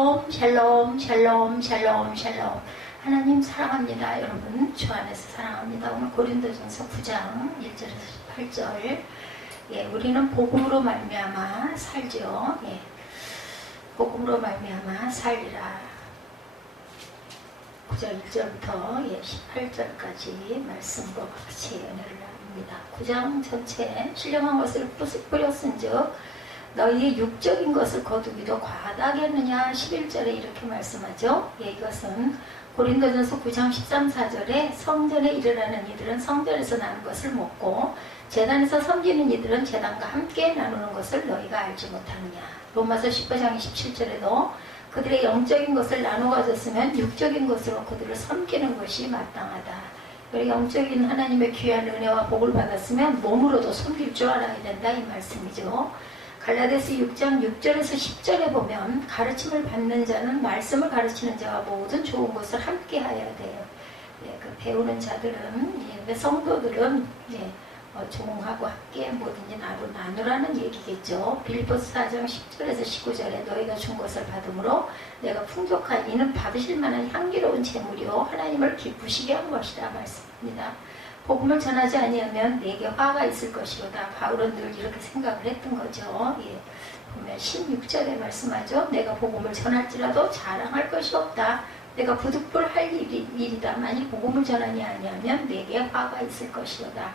샬롬 샬롬 샬롬 샬롬 샬롬. 하나님 사랑합니다. 여러분 주 안에서 사랑합니다. 오늘 고린도전서 9장 1절에서 8절. 예, 우리는 복음으로 말미암아 살죠. 예, 복음으로 말미암아 살리라. 9장 1절부터 예, 18절까지 말씀으로 같이 은혜를 나눕니다. 9장 전체 신령한 것을 뿌렸은즉 너희의 육적인 것을 거두기도 과하다겠느냐. 11절에 이렇게 말씀하죠. 예, 이것은 고린도전서 9장 13, 4절에 성전에 이르라는 이들은 성전에서 나는 것을 먹고 제단에서 섬기는 이들은 제단과 함께 나누는 것을 너희가 알지 못하느냐. 로마서 15장 27절에도 그들의 영적인 것을 나누어 가졌으면 육적인 것으로 그들을 섬기는 것이 마땅하다. 그리고 영적인 하나님의 귀한 은혜와 복을 받았으면 몸으로도 섬길 줄 알아야 된다, 이 말씀이죠. 갈라디아서 6장 6절에서 10절에 보면 가르침을 받는 자는 말씀을 가르치는 자와 모든 좋은 것을 함께 하여야 돼요. 예, 그 배우는 자들은, 예, 성도들은 예, 종하고 함께 뭐든지 나누라는 얘기겠죠. 빌립보서 4장 10절에서 19절에 너희가 준 것을 받음으로 내가 풍족한 이는 받으실 만한 향기로운 재물이요 하나님을 기쁘시게 한 것이다 말씀입니다. 복음을 전하지 아니하면 내게 화가 있을 것이로다. 바울은 늘 이렇게 생각을 했던 거죠. 예, 보면 16절에 말씀하죠. 내가 복음을 전할지라도 자랑할 것이 없다. 내가 부득불할 일이다. 만일 복음을 전하지 아니하면 내게 화가 있을 것이로다.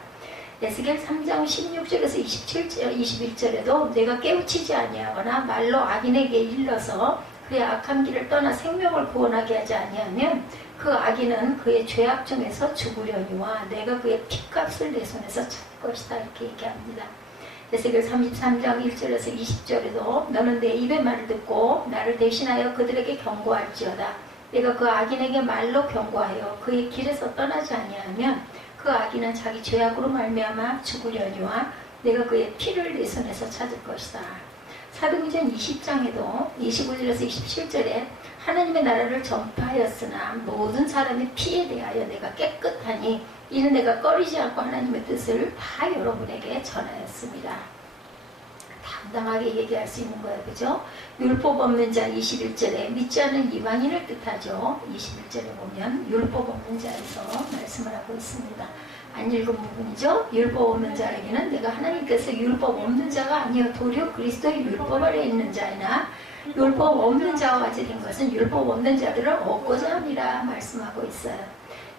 에스겔 3장 16절에서 21절에도 내가 깨우치지 아니하거나 말로 악인에게 일러서 그의 악한 길을 떠나 생명을 구원하게 하지 아니하면 그 악인은 그의 죄악 중에서 죽으려니와 내가 그의 핏값을 내 손에서 찾을 것이다. 이렇게 얘기합니다. 에스겔 33장 1절에서 20절에도 너는 내 입의 말을 듣고 나를 대신하여 그들에게 경고할지어다. 내가 그 악인에게 말로 경고하여 그의 길에서 떠나지 아니하면 그 악인은 자기 죄악으로 말미암아 죽으려니와 내가 그의 피를 내 손에서 찾을 것이다. 사도행전 20장에도 25절에서 27절에 하나님의 나라를 전파하였으나 모든 사람의 피에 대하여 내가 깨끗하니 이는 내가 꺼리지 않고 하나님의 뜻을 다 여러분에게 전하였습니다. 당당하게 얘기할 수 있는 거예요. 그죠? 율법 없는 자 21절에 믿지 않는 이방인을 뜻하죠. 21절에 보면 율법 없는 자에서 말씀을 하고 있습니다. 안 읽은 부분이죠. 율법 없는 자에게는 내가 하나님께서 율법 없는 자가 아니여 도리어 그리스도의 율법 아래 있는 자이나 율법 없는 자와 같이 된 것은 율법 없는 자들을 얻고자 함이라 말씀하고 있어요.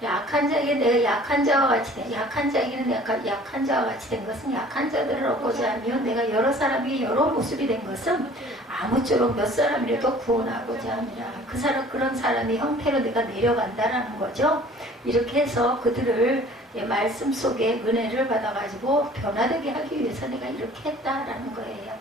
약한 자에게 내가 약한 자와 같이 된, 약한 자에게는 내가 약한 자와 같이 된 것은 약한 자들을 얻고자 하며 내가 여러 사람이 여러 모습이 된 것은 아무쪼록 몇 사람이라도 구원하고자 합니다. 그런 사람의 형태로 내가 내려간다라는 거죠. 이렇게 해서 그들을 말씀 속에 은혜를 받아가지고 변화되게 하기 위해서 내가 이렇게 했다라는 거예요.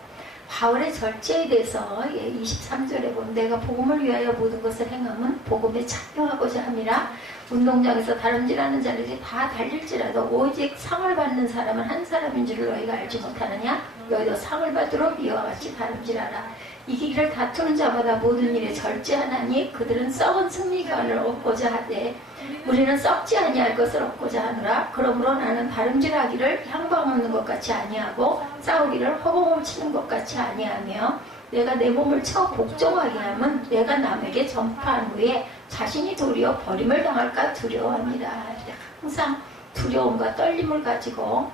바울의 절제에 대해서 23절에 보면 내가 복음을 위하여 모든 것을 행함은 복음에 참여하고자 함이라. 운동장에서 다름질하는 자들이 다 달릴지라도 오직 상을 받는 사람은 한 사람인 줄을 너희가 알지 못하느냐. 너희도 상을 받도록 이와 같이 다름질하라. 이기기를 다투는 자마다 모든 일에 절제하나니 그들은 썩은 승리관을 얻고자 하되 우리는 썩지 아니할 것을 얻고자 하노라. 그러므로 나는 다름질하기를 향방 없는 것 같이 아니하고 싸우기를 허공을 치는 것 같이 아니하며 내가 내 몸을 쳐 복종하게 하면 내가 남에게 전파한 후에 자신이 도리어 버림을 당할까 두려워합니다. 항상 두려움과 떨림을 가지고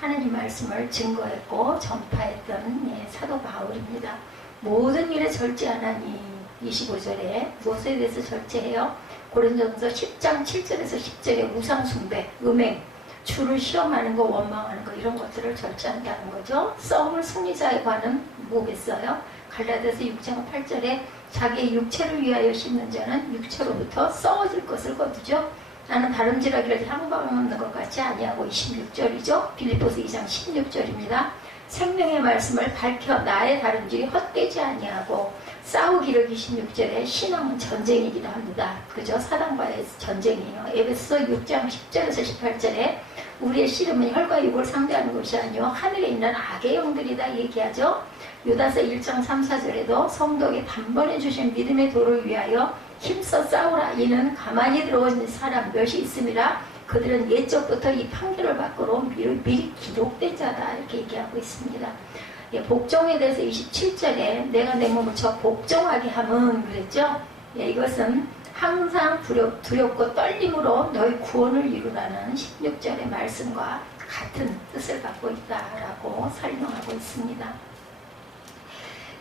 하나님 말씀을 증거했고 전파했던 사도 바울입니다. 모든 일에 절제하나니 25절에 무엇에 대해서 절제해요? 고린도전서 10장 7절에서 10절에 우상숭배, 음행, 주를 시험하는 거, 원망하는 거 이런 것들을 절제한다는 거죠. 싸움을 승리자에 관한 뭐겠어요? 갈라디아서 6장 8절에 자기의 육체를 위하여 씹는 자는 육체로부터 썩어질 것을 거두죠. 나는 다름질하기를 향방하는 것 같이 아니하고 26절이죠. 빌립보서 2장 16절입니다. 생명의 말씀을 밝혀 나의 다름질이 헛되지 아니하고 싸우기를 26절에 신앙은 전쟁이기도 합니다. 그죠? 사단과의 전쟁이에요. 에베소 6장 10절에서 18절에 우리의 씨름은 혈과 육을 상대하는 것이 아니요 하늘에 있는 악의 영들이다 얘기하죠. 유다서 1장 3, 4절에도 성도에게 단번에 주신 믿음의 도를 위하여 힘써 싸우라. 이는 가만히 들어온 사람 몇이 있음이라. 그들은 옛적부터 이 판결을 받고로 미리 기록된 자다. 이렇게 얘기하고 있습니다. 예, 복종에 대해서 27절에 내가 내 몸을 저 복종하게 함은 그랬죠. 예, 이것은 항상 두렵고 떨림으로 너희 구원을 이루라는 16절의 말씀과 같은 뜻을 갖고 있다라고 설명하고 있습니다.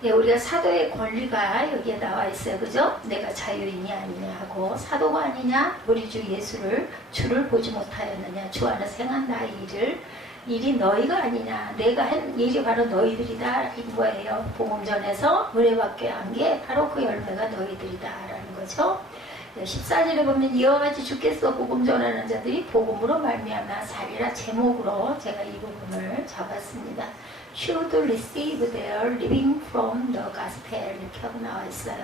예, 우리가 사도의 권리가 여기에 나와 있어요. 그죠? 내가 자유인이 아니냐 하고, 사도가 아니냐? 우리 주 예수를 주를 보지 못하였느냐? 주 안에서 행한 나의 일이 너희가 아니냐? 내가 한 일이 바로 너희들이다 인 거예요. 복음 전에서 은혜받게 한 게 바로 그 열매가 너희들이다 라는 거죠. 14절에 보면 이와 같이 주께서 복음 전하는 자들이 복음으로 말미암아 살리라 제목으로 제가 이 부분을 잡았습니다. should receive their living from the gospel 이렇게 하고 나와 있어요.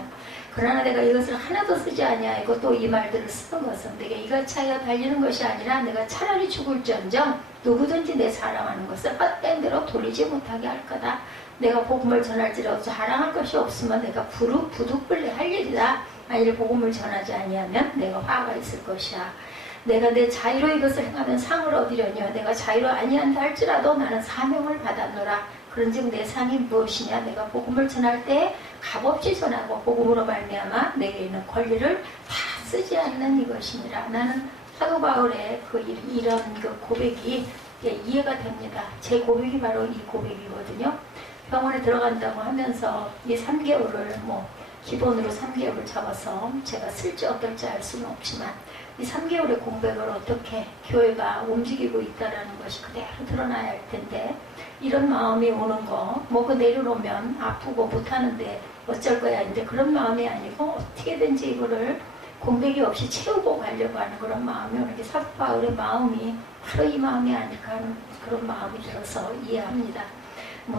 그러나 내가 이것을 하나도 쓰지 아니하고 또 이 말들을 쓰는 것은 내가 이같이 하여 달리는 것이 아니라 내가 차라리 죽을지언정 누구든지 내 사랑하는 것을 헛된 대로 돌리지 못하게 할 거다. 내가 복음을 전할지라도 자랑할 것이 없으면 내가 부득불리 할 일이다. 만일 복음을 전하지 아니하면 내가 화가 있을 것이야. 내가 내 자유로 이것을 행하면 상을 얻으려니와 내가 자유로 아니한다 할지라도 나는 사명을 받았노라. 그런즉 내 상이 무엇이냐? 내가 복음을 전할 때 값없이 전하고 복음으로 말미암아 내게 있는 권리를 다 쓰지 않는 이것이니라. 나는 사도 바울의 이런 고백이 이해가 됩니다. 제 고백이 바로 이 고백이거든요. 병원에 들어간다고 하면서 이 3개월을 기본으로 3개월을 잡아서 제가 쓸지 어떨지 알 수는 없지만 이 3개월의 공백을 어떻게 교회가 움직이고 있다는 것이 그대로 드러나야 할 텐데 이런 마음이 오는 거 그 내려놓으면 아프고 못하는데 어쩔 거야. 이제 그런 마음이 아니고 어떻게든지 이거를 공백이 없이 채우고 가려고 하는 그런 마음이 오는 게 사도 바울의 마음이 바로 이 마음이 아닐까 하는 그런 마음이 들어서 이해합니다.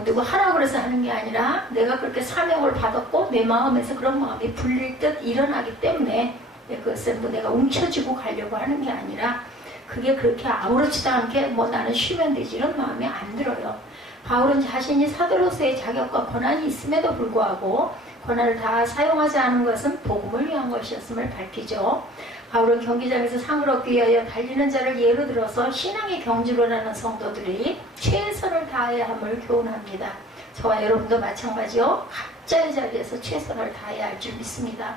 누구 하라고 그래서 하는 게 아니라 내가 그렇게 사명을 받았고 내 마음에서 그런 마음이 불릴 듯 일어나기 때문에 그것을 내가 움켜쥐고 가려고 하는 게 아니라 그게 그렇게 아무렇지도 않게 나는 쉬면 되지 이런 마음이 안 들어요. 바울은 자신이 사도로서의 자격과 권한이 있음에도 불구하고 권한을 다 사용하지 않은 것은 복음을 위한 것이었음을 밝히죠. 바울은 경기장에서 상을 얻기 위하여 달리는 자를 예로 들어서 신앙의 경주로라는 성도들이 최선을 다해야 함을 교훈합니다. 저와 여러분도 마찬가지요. 각자의 자리에서 최선을 다해야 할 줄 믿습니다.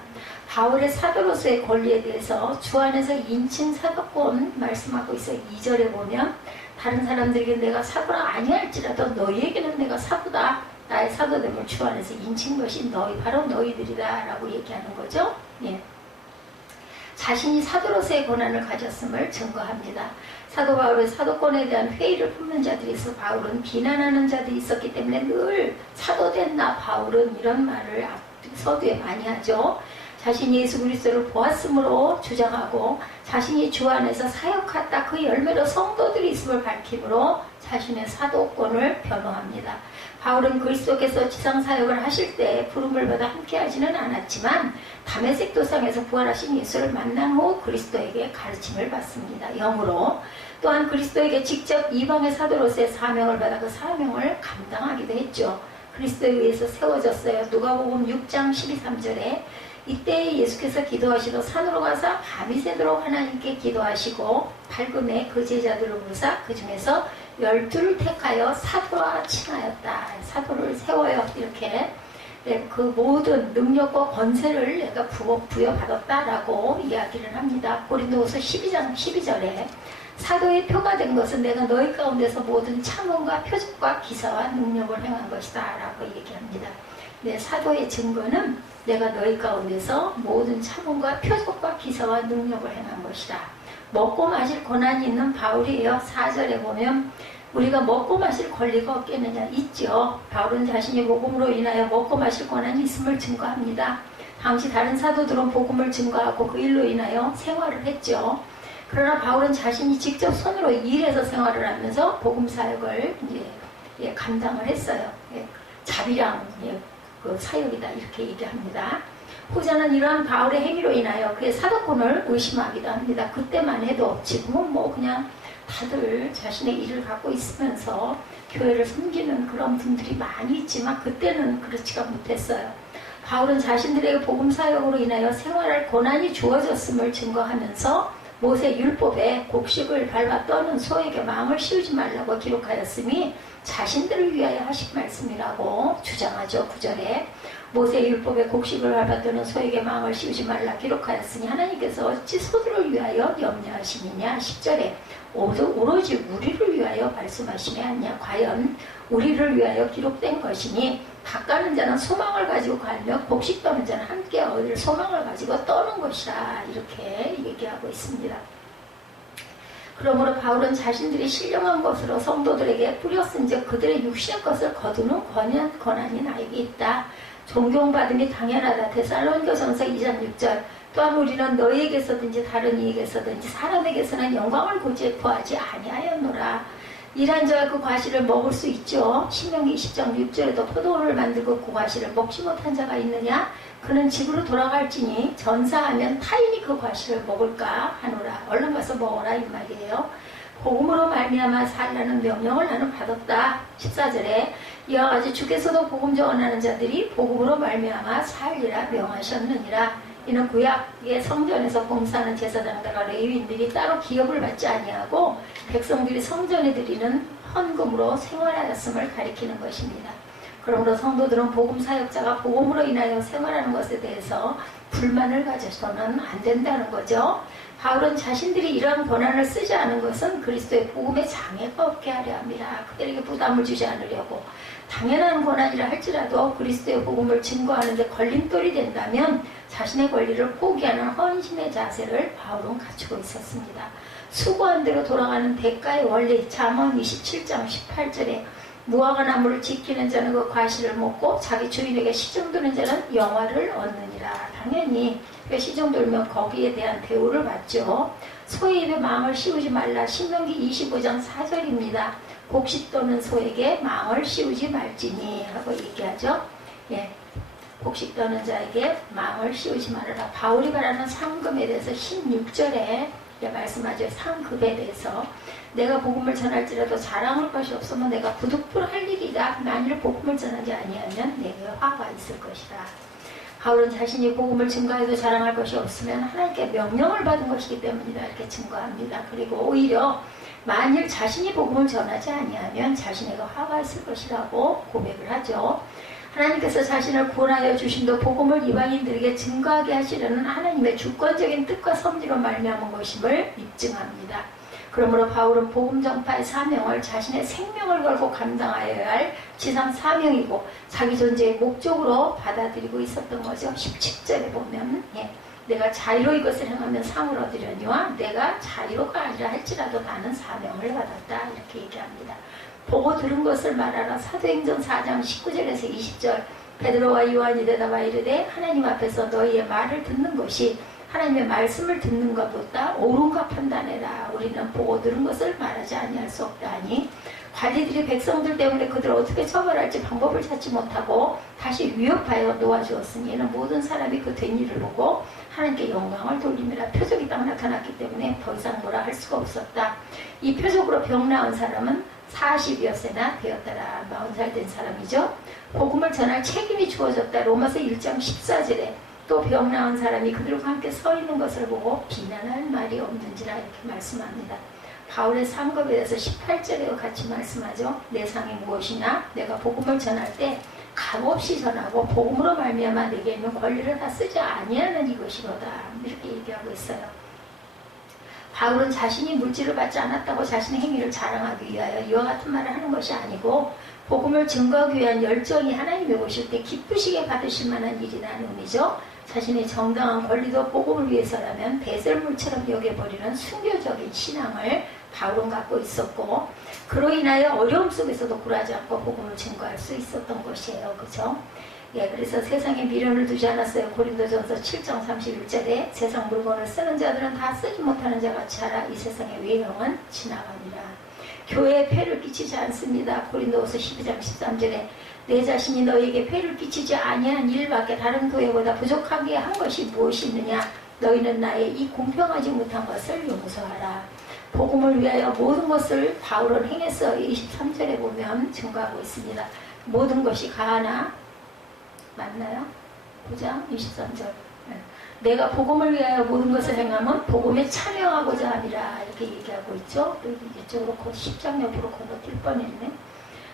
바울의 사도로서의 권리에 대해서 주 안에서 인칭 사도권 말씀하고 있어요. 2절에 보면 다른 사람들에게 내가 사도라 아니할지라도 너희에게는 내가 사도다. 나의 사도됨을 주 안에서 인친 것이 바로 너희들이다 라고 얘기하는 거죠. 예. 자신이 사도로서의 권한을 가졌음을 증거합니다. 사도 바울의 사도권에 대한 회의를 품는 자들이 있어 바울은 비난하는 자들이 있었기 때문에 늘 사도된 나 바울은 이런 말을 서두에 많이 하죠. 자신이 예수 그리스도를 보았으므로 주장하고 자신이 주 안에서 사역했다 그 열매로 성도들이 있음을 밝히므로 자신의 사도권을 변호합니다. 바울은 그리스도께서 지상사역을 하실 때 부름을 받아 함께하지는 않았지만 다메섹 도상에서 부활하신 예수를 만난 후 그리스도에게 가르침을 받습니다. 영으로 또한 그리스도에게 직접 이방의 사도로서의 사명을 받아 그 사명을 감당하기도 했죠. 그리스도에 의해서 세워졌어요. 누가복음 6장 12~13절에 이때 예수께서 기도하시러 산으로 가서 밤이 새도록 하나님께 기도하시고 밝음에 그 제자들을 부르사 그 중에서 12를 택하여 사도라 칭하였다. 사도를 세워요. 이렇게 그 모든 능력과 권세를 내가 부여받았다라고 이야기를 합니다. 고린도후서 12장 12절에 사도의 표가 된 것은 내가 너희 가운데서 모든 참언과 표적과 기사와 능력을 행한 것이다 라고 얘기합니다. 네, 사도의 증거는 내가 너희 가운데서 모든 참언과 표적과 기사와 능력을 행한 것이다. 먹고 마실 권한이 있는 바울이에요. 4절에 보면 우리가 먹고 마실 권리가 없겠느냐? 있죠. 바울은 자신이 복음으로 인하여 먹고 마실 권한이 있음을 증거합니다. 당시 다른 사도들은 복음을 증거하고 그 일로 인하여 생활을 했죠. 그러나 바울은 자신이 직접 손으로 일해서 생활을 하면서 복음 사역을 감당을 했어요. 자비랑 그 사역이다 이렇게 얘기합니다. 후자는 이러한 바울의 행위로 인하여 그의 사도권을 의심하기도 합니다. 그때만 해도 지금은 그냥 다들 자신의 일을 갖고 있으면서 교회를 섬기는 그런 분들이 많이 있지만 그때는 그렇지가 못했어요. 바울은 자신들에게 복음 사역으로 인하여 생활할 고난이 주어졌음을 증거하면서 모세 율법에 곡식을 밟아 떠는 소에게 마음을 씌우지 말라고 기록하였으니 자신들을 위하여 하신 말씀이라고 주장하죠. 9절에 모세 율법에 곡식을 밟아 떠는 소에게 마음을 씌우지 말라 기록하였으니 하나님께서 어찌 소들을 위하여 염려하시느냐. 10절에 오로지 우리를 위하여 말씀하시지 않냐. 과연 우리를 위하여 기록된 것이니 갓가는 자는 소망을 가지고 갈며 곡식 떠는 자는 함께 얻을 소망을 가지고 떠는 것이라. 이렇게 얘기하고 있습니다. 그러므로 바울은 자신들이 신령한 것으로 성도들에게 뿌렸은즉 그들의 육신의 것을 거두는 권한이 나에게 있다. 존경받음이 당연하다. 데살로니가전서 2장 6절. 또한 우리는 너희에게서든지 다른 이에게서든지 사람에게서는 영광을 구하지 아니하였노라. 일한 자가 그 과실을 먹을 수 있죠. 신명기 20장 6절에도 포도원을 만들고 그 과실을 먹지 못한 자가 있느냐. 그는 집으로 돌아갈지니 전사하면 타인이 그 과실을 먹을까 하노라. 얼른 가서 먹어라 이 말이에요. 복음으로 말미암아 살라는 명령을 나는 받았다. 14절에 이와 같이 주께서도 복음 전하는 자들이 복음으로 말미암아 살리라 명하셨느니라. 이는 구약의 성전에서 봉사하는 제사장들과 레위인들이 따로 기업을 받지 아니하고 백성들이 성전에 드리는 헌금으로 생활하였음을 가리키는 것입니다. 그러므로 성도들은 복음 사역자가 복음으로 인하여 생활하는 것에 대해서 불만을 가져서는 안 된다는 거죠. 바울은 자신들이 이러한 권한을 쓰지 않은 것은 그리스도의 복음에 장애가 없게 하려 합니다. 그들에게 부담을 주지 않으려고. 당연한 권한이라 할지라도 그리스도의 복음을 증거하는 데 걸림돌이 된다면 자신의 권리를 포기하는 헌신의 자세를 바울은 갖추고 있었습니다. 수고한 대로 돌아가는 대가의 원리. 잠언 27장 18절에 무화과 나무를 지키는 자는 그 과실을 먹고 자기 주인에게 시중 두는 자는 영화를 얻느니라. 당연히 시중 들면 거기에 대한 대우를 받죠. 소의 입에 마음을 씌우지 말라. 신명기 25장 4절입니다. 곡식 떠는 소에게 마음을 씌우지 말지니 하고 얘기하죠. 예, 곡식 떠는 자에게 마음을 씌우지 말아라. 바울이 말하는 상금에 대해서 16절에 말씀하죠. 상급에 대해서 내가 복음을 전할지라도 자랑할 것이 없으면 내가 부득불할 일이다. 만일 복음을 전하지 아니하면 내게 화가 있을 것이다. 바울은 자신이 복음을 증거해도 자랑할 것이 없으면 하나님께 명령을 받은 것이기 때문이다. 이렇게 증거합니다. 그리고 오히려 만일 자신이 복음을 전하지 아니하면 자신에게 화가 있을 것이라고 고백을 하죠. 하나님께서 자신을 구원하여 주심도 복음을 이방인들에게 증거하게 하시려는 하나님의 주권적인 뜻과 섭리로 말미암은 것임을 입증합니다. 그러므로 바울은 복음 전파의 사명을 자신의 생명을 걸고 감당하여야 할 지상 사명이고 자기 존재의 목적으로 받아들이고 있었던 거죠. 17절에 보면 내가 자유로 이것을 행하면 상을 얻으려니와 내가 자유가 아니라 할지라도 나는 사명을 받았다. 이렇게 얘기합니다. 보고 들은 것을 말하라. 사도행전 4장 19절에서 20절. 베드로와 요한이 대답하여 이르되 하나님 앞에서 너희의 말을 듣는 것이 하나님의 말씀을 듣는 것보다 옳은가 판단해라. 우리는 보고 들은 것을 말하지 아니할 수 없다니. 관리들이 백성들 때문에 그들을 어떻게 처벌할지 방법을 찾지 못하고 다시 위협하여 놓아주었으니 이는 모든 사람이 그 된 일을 보고 하나님께 영광을 돌림이라. 표적이 딱 나타났기 때문에 더 이상 뭐라 할 수가 없었다. 이 표적으로 병 나은 사람은 40여 세나 되었더라. 40살 된 사람이죠. 복음을 전할 책임이 주어졌다. 로마서 1장 14절에 또 병 나은 사람이 그들과 함께 서 있는 것을 보고 비난할 말이 없는지라 이렇게 말씀합니다. 바울의 상급에 대해서 18절에 같이 말씀하죠. 내 상이 무엇이냐? 내가 복음을 전할 때 값없이 전하고 복음으로 말미암아 내게 있는 권리를 다 쓰지 아니하는 이것이로다. 이렇게 얘기하고 있어요. 바울은 자신이 물질을 받지 않았다고 자신의 행위를 자랑하기 위하여 이와 같은 말을 하는 것이 아니고 복음을 증거하기 위한 열정이 하나님이 오실 때 기쁘시게 받으실 만한 일이라는 의미죠. 자신의 정당한 권리도 복음을 위해서라면 배설물처럼 여겨버리는 순교적인 신앙을 바울은 갖고 있었고 그로 인하여 어려움 속에서도 굴하지 않고 복음을 증거할 수 있었던 것이에요. 그렇죠? 예, 그래서 세상에 미련을 두지 않았어요. 고린도전서 7장 31절에 세상 물건을 쓰는 자들은 다 쓰지 못하는 자같이 하라. 이 세상의 외형은 지나갑니다. 교회에 폐를 끼치지 않습니다. 고린도후서 12장 13절에 내 자신이 너희에게 폐를 끼치지 아니한 일밖에 다른 교회보다 부족하게 한 것이 무엇이 있느냐. 너희는 나의 이 공평하지 못한 것을 용서하라. 복음을 위하여 모든 것을 바울은 행했어. 23절에 보면 증거하고 있습니다. 모든 것이 가하나 맞나요? 9장 23절 내가 복음을 위하여 모든 것을 행하면 복음에 참여하고자 함이라 이렇게 얘기하고 있죠. 이쪽으로 10장 옆으로 건너뛸 뻔했네.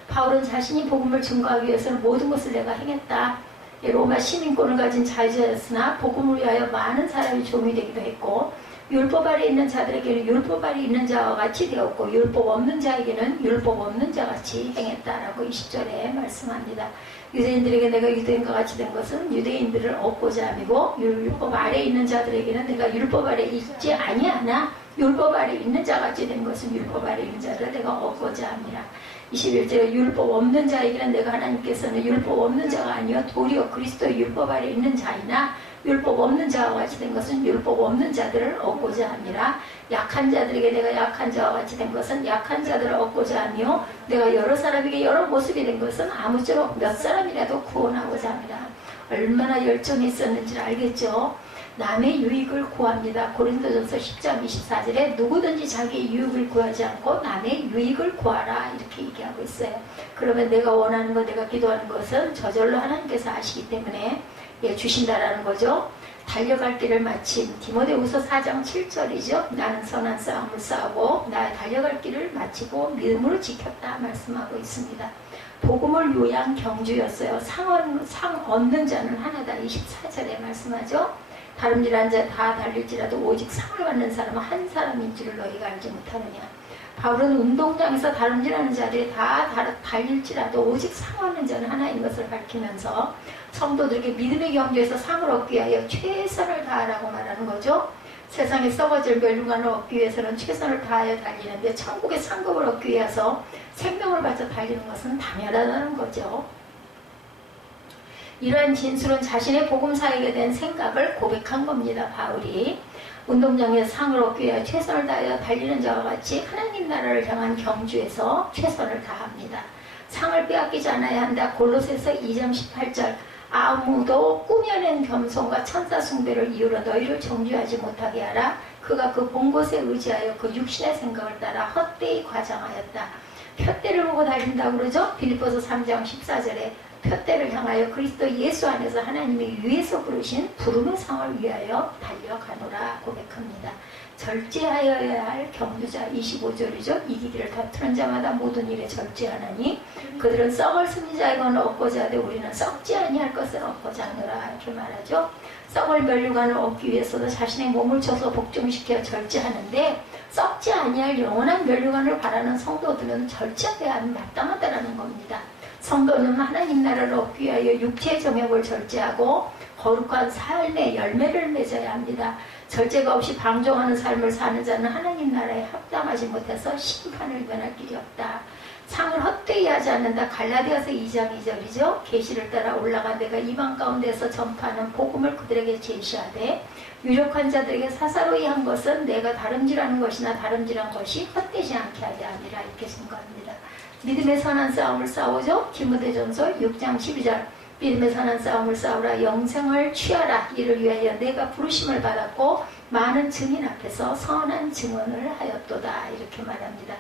바울은 자신이 복음을 증거하기 위해서는 모든 것을 내가 행했다. 로마 시민권을 가진 자유자였으나 복음을 위하여 많은 사람이 종이 되기도 했고 율법 아래 있는 자들에게는 율법 아래 있는 자와 같이 되었고 율법 없는 자에게는 율법 없는 자 같이 행했다라고 20절에 말씀합니다. 유대인들에게 내가 유대인과 같이 된 것은 유대인들을 얻고자 함이고 율법 아래 있는 자들에게는 내가 율법 아래 있지 아니하나 율법 아래 있는 자 같이 된 것은 율법 아래 있는 자를 내가 얻고자 함이라. 21절에 율법 없는 자에게는 내가 하나님께서는 율법 없는 자가 아니요 도리어 그리스도의 율법 아래 있는 자이나 율법 없는 자와 같이 된 것은 율법 없는 자들을 얻고자 함이라. 약한 자들에게 내가 약한 자와 같이 된 것은 약한 자들을 얻고자 하며 내가 여러 사람에게 여러 모습이 된 것은 아무쪼록 몇 사람이라도 구원하고자 합니다. 얼마나 열정이 있었는지 알겠죠. 남의 유익을 구합니다. 고린도전서 10장 24절에 누구든지 자기의 유익을 구하지 않고 남의 유익을 구하라 이렇게 얘기하고 있어요. 그러면 내가 원하는 것, 내가 기도하는 것은 저절로 하나님께서 아시기 때문에 주신다라는 거죠. 달려갈 길을 마친 디모데후서 4장 7절이죠. 나는 선한 싸움을 싸우고 나의 달려갈 길을 마치고 믿음으로 지켰다 말씀하고 있습니다. 복음을 위한 경주였어요. 상 얻는 자는 하나다 24절에 말씀하죠. 다름질한 자 다 달릴지라도 오직 상을 받는 사람은 한 사람인 줄을 너희가 알지 못하느냐. 바울은 운동장에서 다름질하는 자들이 다 달릴지라도 오직 상 얻는 자는 하나인 것을 밝히면서 성도들에게 믿음의 경주에서 상을 얻기 위하여 최선을 다하라고 말하는 거죠. 세상에 썩어질 멸류관을 얻기 위해서는 최선을 다하여 달리는데 천국의 상급을 얻기 위해서 생명을 바쳐 달리는 것은 당연하다는 거죠. 이러한 진술은 자신의 복음사에게 된 생각을 고백한 겁니다. 바울이 운동장에서 상을 얻기 위해 최선을 다하여 달리는 자와 같이 하나님 나라를 향한 경주에서 최선을 다합니다. 상을 빼앗기지 않아야 한다. 골로새서 2장 18절 아무도 꾸며낸 겸손과 천사 숭배를 이유로 너희를 정죄하지 못하게 하라. 그가 그 본 곳에 의지하여 그 육신의 생각을 따라 헛되이 과장하였다. 푯대를 보고 달린다고 그러죠. 빌립보서 3장 14절에 푯대를 향하여 그리스도 예수 안에서 하나님이 위에서 부르신 부름의 상을 위하여 달려가노라 고백합니다. 절제하여야 할 경주자 25절이죠. 이기기를 다투는 자마다 모든 일에 절제하나니 그들은 썩을 승리자이거늘 얻고자 하되 우리는 썩지 아니할 것을 얻고자 하노라 이렇게 말하죠. 썩을 멸류관을 얻기 위해서도 자신의 몸을 쳐서 복종시켜 절제하는데 썩지 아니할 영원한 멸류관을 바라는 성도들은 절제해야 마땅하다라는 겁니다. 성도는 하나님 나라를 얻기 위하여 육체의 정욕을 절제하고 거룩한 삶의 열매를 맺어야 합니다. 절제가 없이 방종하는 삶을 사는 자는 하나님 나라에 합당하지 못해서 심판을 면할 길이 없다. 상을 헛되이 하지 않는다. 갈라디아서 2장 2절이죠. 계시를 따라 올라가 내가 이방 가운데서 전파하는 복음을 그들에게 제시하되 유력한 자들에게 사사로이 한 것은 내가 다름질하는 것이나 다름질한 것이 헛되지 않게 하려 함이라 이렇게 증거합니다. 믿음의 선한 싸움을 싸우죠. 디모데전서 6장 12절 믿음의 선한 싸움을 싸우라 영생을 취하라 이를 위하여 내가 부르심을 받았고 많은 증인 앞에서 선한 증언을 하였도다 이렇게 말합니다.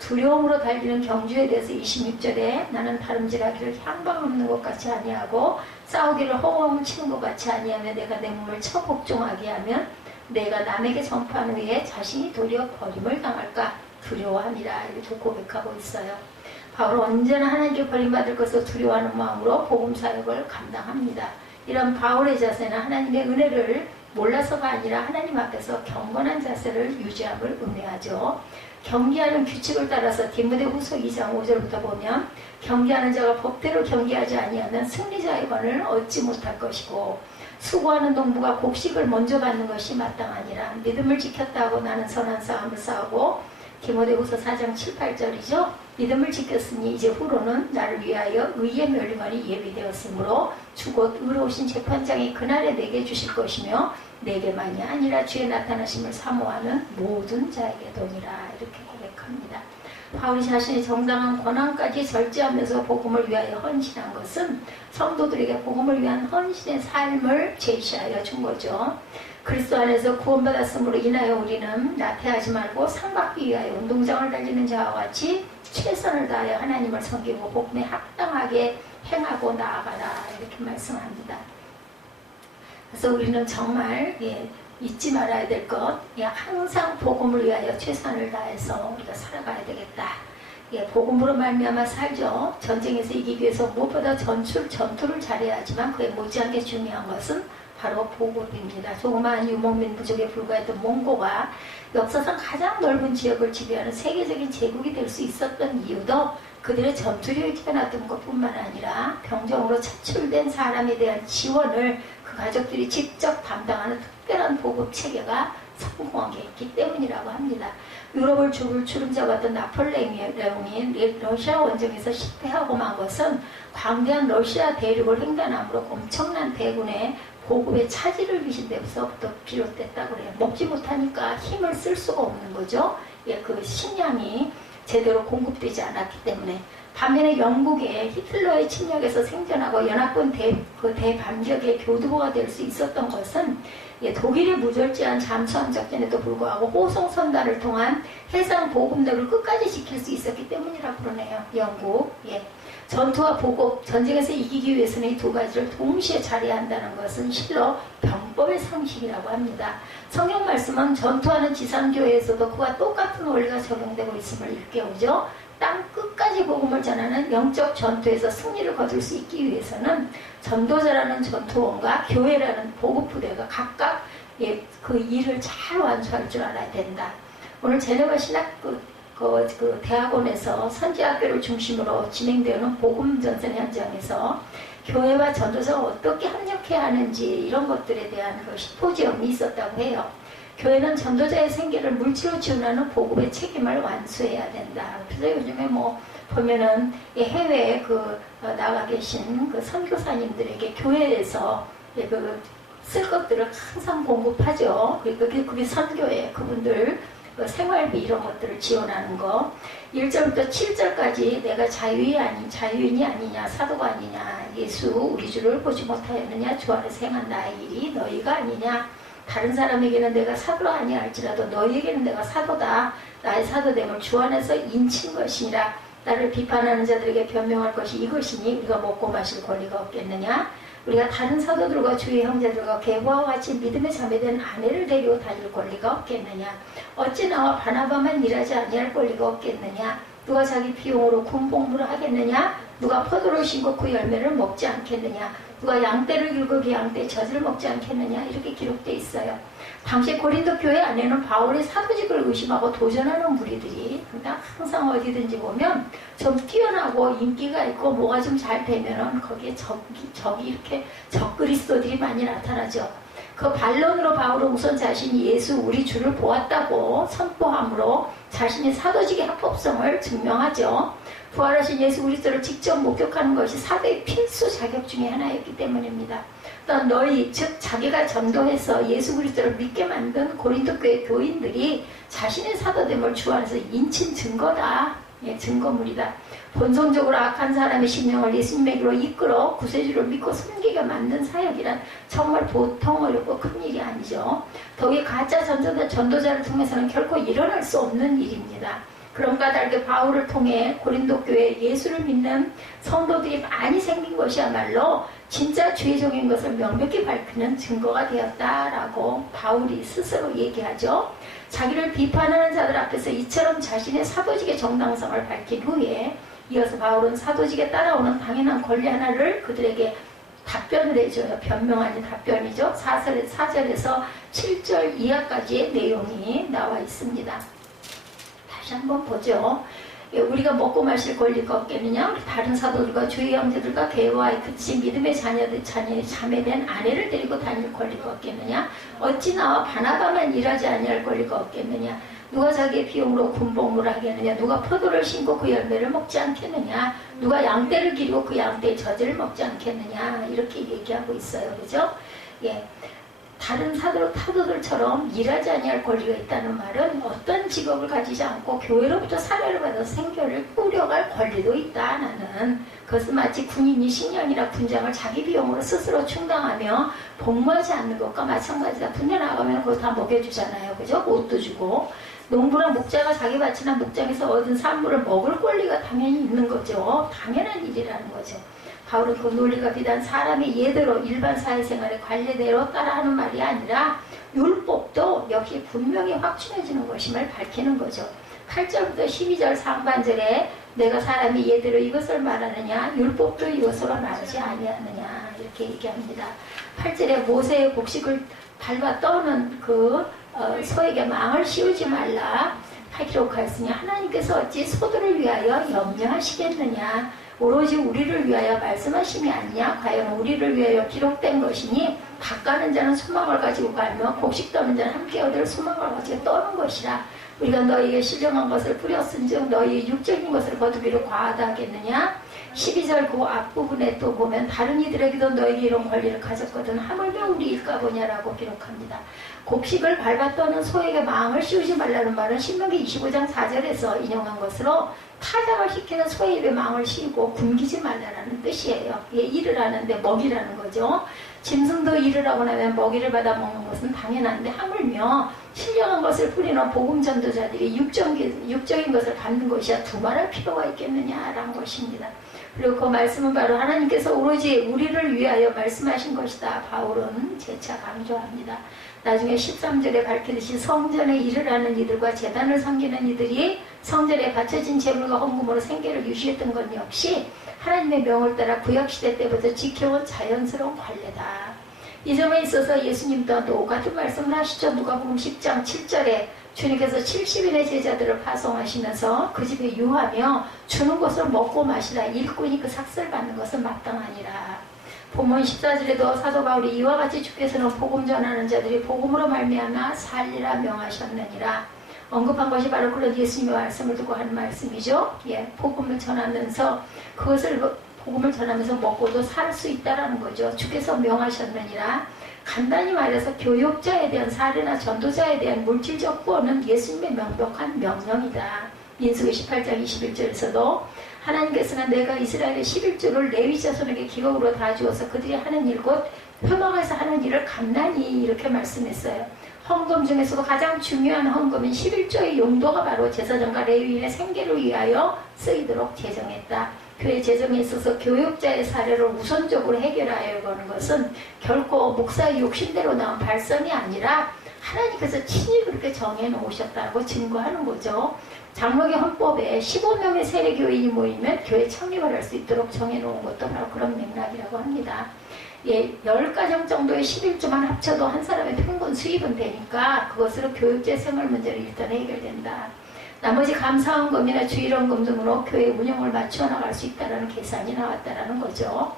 두려움으로 달리는 경주에 대해서 26절에 나는 다름질하기를 향방 없는 것 같이 아니하고 싸우기를 허공 치는 것 같이 아니하며 내가 내 몸을 처복종하게 하면 내가 남에게 전파하는 후에 자신이 도리어 버림을 당할까 두려워함이라 이렇게 고백하고 있어요. 바울은 언제나 하나님께 버림받을 것을 두려워하는 마음으로 복음 사역을 감당합니다. 이런 바울의 자세는 하나님의 은혜를 몰라서가 아니라 하나님 앞에서 경건한 자세를 유지함을 의미하죠. 경기하는 규칙을 따라서 디모데후서 2장 5절부터 보면 경기하는 자가 법대로 경기하지 아니하면 승리자의 권을 얻지 못할 것이고 수고하는 농부가 곡식을 먼저 받는 것이 마땅하니라. 믿음을 지켰다고 나는 선한 싸움을 싸우고 디모데후서 4장 7, 8절이죠. 믿음을 지켰으니 이제 후로는 나를 위하여 의의 멸류관이 예비되었으므로 주 곧 의로우신 재판장이 그날에 내게 주실 것이며 내게만이 아니라 주의 나타나심을 사모하는 모든 자에게 도니라 이렇게 고백합니다. 바울이 자신의 정당한 권한까지 절제하면서 복음을 위하여 헌신한 것은 성도들에게 복음을 위한 헌신의 삶을 제시하여 준 거죠. 그리스도 안에서 구원받았으므로 인하여 우리는 나태하지 말고 상 받기 위하여 운동장을 달리는 자와 같이 최선을 다하여 하나님을 섬기고 복음에 합당하게 행하고 나아가라 이렇게 말씀합니다. 그래서 우리는 정말 잊지 말아야 될 것, 항상 복음을 위하여 최선을 다해서 우리가 살아가야 되겠다. 복음으로 말미암아 살죠. 전쟁에서 이기기 위해서 무엇보다 전투를 잘해야 하지만 그에 못지않게 중요한 것은 바로 복음입니다. 조그마한 유목민 부족에 불과했던 몽고가 역사상 가장 넓은 지역을 지배하는 세계적인 제국이 될 수 있었던 이유도 그들의 전투력이 뛰어났던 것뿐만 아니라 병정으로 차출된 사람에 대한 지원을 그 가족들이 직접 담당하는 특별한 보급 체계가 성공하게 했기 때문이라고 합니다. 유럽을 주름잡았던 나폴레옹이 러시아 원정에서 실패하고 만 것은 광대한 러시아 대륙을 횡단함으로 엄청난 대군의 보급의 차질을 빚은 데서부터 비롯됐다고 그래요. 먹지 못하니까 힘을 쓸 수가 없는 거죠. 그 식량이 제대로 공급되지 않았기 때문에. 반면에 영국의 히틀러의 침략에서 생존하고 연합군 대반격의 교두보가 될 수 있었던 것은 독일의 무절제한 잠수함 작전에도 불구하고 호송선단을 통한 해상 보급로를 끝까지 지킬 수 있었기 때문이라고 그러네요. 영국. 전투와 보급, 전쟁에서 이기기 위해서는 이 두 가지를 동시에 잘해야 한다는 것은 실로 병법의 상식이라고 합니다. 성경 말씀은 전투하는 지상교회에서도 그와 똑같은 원리가 적용되고 있음을 일깨우죠. 땅 끝까지 복음을 전하는 영적 전투에서 승리를 거둘 수 있기 위해서는 전도자라는 전투원과 교회라는 보급부대가 각각 그 일을 잘 완수할 줄 알아야 된다. 오늘 제네바 신학 대학원에서 선지학교를 중심으로 진행되는 복음 전선 현장에서 교회와 전도사가 어떻게 협력해야 하는지 이런 것들에 대한 그 심포지엄이 있었다고 해요. 교회는 전도자의 생계를 물질로 지원하는 보급의 책임을 완수해야 된다. 그래서 요즘에 보면은 해외에 나가 계신 그 선교사님들에게 교회에서 쓸 것들을 항상 공급하죠. 그게 선교예요. 그분들 생활비 이런 것들을 지원하는 거. 1절부터 7절까지 내가 자유인이 아니냐, 사도가 아니냐, 예수 우리 주를 보지 못하였느냐, 주 안에서 행한 나의 일이 너희가 아니냐, 다른 사람에게는 내가 사도가 아니할지라도 너희에게는 내가 사도다. 나의 사도됨을 주 안에서 인친 것이니라. 나를 비판하는 자들에게 변명할 것이 이것이니 우리가 먹고 마실 권리가 없겠느냐. 우리가 다른 사도들과 주의 형제들과 계보와 같이 믿음의 자매된 아내를 데리고 다닐 권리가 없겠느냐. 어찌 나와 바나바만 일하지 아니할 권리가 없겠느냐. 누가 자기 비용으로 군복무를 하겠느냐. 누가 포도를 심고 그 열매를 먹지 않겠느냐. 누가 양떼를 길고 그 양떼의 젖을 먹지 않겠느냐. 이렇게 기록되어 있어요. 당시 고린도 교회 안에는 바울의 사도직을 의심하고 도전하는 무리들이 항상 어디든지 보면 좀 뛰어나고 인기가 있고 뭐가 좀 잘 되면은 거기에 적이 이렇게 적그리스도들이 많이 나타나죠. 그 반론으로 바울은 우선 자신이 예수 우리 주를 보았다고 선포함으로 자신의 사도직의 합법성을 증명하죠. 부활하신 예수 그리스도를 직접 목격하는 것이 사도의 필수 자격 중에 하나였기 때문입니다. 또 너희 즉 자기가 전도해서 예수 그리스도를 믿게 만든 고린도 교회 교인들이 자신의 사도됨을 주 안에서 인친 증거다. 증거물이다. 본성적으로 악한 사람의 심령을 예수님에게로 이끌어 구세주를 믿고 섬기게 만든 사역이란 정말 보통 어렵고 큰 일이 아니죠. 더욱이 가짜 전도자를 통해서는 결코 일어날 수 없는 일입니다. 그런가 다르게 바울을 통해 고린도 교회에 예수를 믿는 성도들이 많이 생긴 것이야말로 진짜 주의적인 것을 명백히 밝히는 증거가 되었다라고 바울이 스스로 얘기하죠. 자기를 비판하는 자들 앞에서 이처럼 자신의 사도직의 정당성을 밝힌 후에 이어서 바울은 사도직에 따라오는 당연한 권리 하나를 그들에게 답변을 해줘요. 변명 아닌 답변이죠. 4절에서 7절 이하까지의 내용이 나와 있습니다. 다시 한번 보죠. 우리가 먹고 마실 권리가 없겠느냐? 우리 다른 사도들과 주의 형제들과 계와의 그치 믿음의 자매된 아내를 데리고 다닐 권리가 없겠느냐? 어찌 나와 바나바만 일하지 아니할 권리가 없겠느냐? 누가 자기의 비용으로 군복무를 하겠느냐? 누가 포도를 심고 그 열매를 먹지 않겠느냐? 누가 양떼를 기르고 그 양떼의 젖을 먹지 않겠느냐? 이렇게 얘기하고 있어요. 그죠? 다른 사도들처럼 일하지 아니할 권리가 있다는 말은 어떤 직업을 가지지 않고 교회로부터 사례를 받아서 생계를 꾸려갈 권리도 있다. 나는 그것은 마치 군인이 식량이나 군장을 자기 비용으로 스스로 충당하며 복무하지 않는 것과 마찬가지다. 군대 나가면 그거 다 먹여주잖아요. 그죠? 옷도 주고. 농부나 목자가 자기 밭이나 목장에서 얻은 산물을 먹을 권리가 당연히 있는 거죠. 당연한 일이라는 거죠. 바울은 그 논리가 비단 사람이 예대로 일반 사회생활의 관례대로 따라하는 말이 아니라 율법도 역시 분명히 확충해지는 것임을 밝히는 거죠. 8절부터 12절 상반절에 내가 사람이 예대로 이것을 말하느냐 율법도 이것으로 말하지 아니하느냐 이렇게 얘기합니다. 8절에 모세의 곡식을 밟아 떠는 그 소에게 망을 씌우지 말라 기록하였으니 하나님께서 어찌 소들을 위하여 염려하시겠느냐 오로지 우리를 위하여 말씀하심이 아니냐 과연 우리를 위하여 기록된 것이니 닦아는 자는 소망을 가지고 가며 곡식 떠는 자는 함께 얻을 소망을 가지고 떠는 것이라 우리가 너희에게 신령한 것을 뿌렸은즉 너희의 육적인 것을 거두기를 과하다 하겠느냐 12절 그 앞부분에 또 보면 다른 이들에게도 너희에게 이런 권리를 가졌거든 하물며 우리일까 보냐라고 기록합니다. 곡식을 밟아 떠는 소에게 망을 씌우지 말라는 말은 신명기 25장 4절에서 인용한 것으로 타작을 시키는 소의 입에 망을 씌우고 굶기지 말라는 뜻이에요. 이게 일을 하는데 먹이라는 거죠. 짐승도 일을 하고 나면 먹이를 받아 먹는 것은 당연한데 하물며 신령한 것을 뿌리는 복음 전도자들이 육적인 것을 받는 것이야 두말할 필요가 있겠느냐라는 것입니다. 그리고 그 말씀은 바로 하나님께서 오로지 우리를 위하여 말씀하신 것이다. 바울은 재차 강조합니다. 나중에 13절에 밝히듯이 성전에 일을 하는 이들과 제단을 섬기는 이들이 성전에 바쳐진 제물과 헌금으로 생계를 유지했던 것 역시 하나님의 명을 따라 구약시대 때부터 지켜온 자연스러운 관례다. 이 점에 있어서 예수님 또한 같은 말씀을 하시죠. 누가복음 10장 7절에 주님께서 70인의 제자들을 파송하시면서 그 집에 유하며 주는 것을 먹고 마시라 일꾼이 그 삭슬 받는 것은 마땅하니라. 본문 14절에도 사도 바울이 이와 같이 주께서는 복음 전하는 자들이 복음으로 말미암아 살리라 명하셨느니라. 언급한 것이 바로 그런 예수님의 말씀을 두고 하는 말씀이죠. 복음을 전하면서 복음을 전하면서 먹고도 살 수 있다라는 거죠. 주께서 명하셨느니라. 간단히 말해서 교육자에 대한 사례나 전도자에 대한 물질적 구원은 예수님의 명백한 명령이다. 민수기 18장 21절에서도 하나님께서는 내가 이스라엘의 11조를 레위 자손에게 기업으로 다 주어서 그들이 하는 일 곧 회막에서 하는 일을 감나니 이렇게 말씀했어요. 헌금 중에서도 가장 중요한 헌금인 11조의 용도가 바로 제사장과 레위인의 생계를 위하여 쓰이도록 제정했다. 교회 재정에 있어서 교육자의 사례를 우선적으로 해결하여 보는 것은 결코 목사의 욕심대로 나온 발상이 아니라 하나님께서 친히 그렇게 정해 놓으셨다고 증거하는 거죠. 장로교 헌법에 15명의 세례교인이 모이면 교회 창립을 할 수 있도록 정해 놓은 것도 바로 그런 맥락이라고 합니다. 10가정 정도의 11조만 합쳐도 한 사람의 평균 수입은 되니까 그것으로 교육제 생활 문제를 일단 해결된다. 나머지 감사헌금이나 주일헌금 등으로 교회 운영을 맞추어 나갈 수 있다는 계산이 나왔다는 거죠.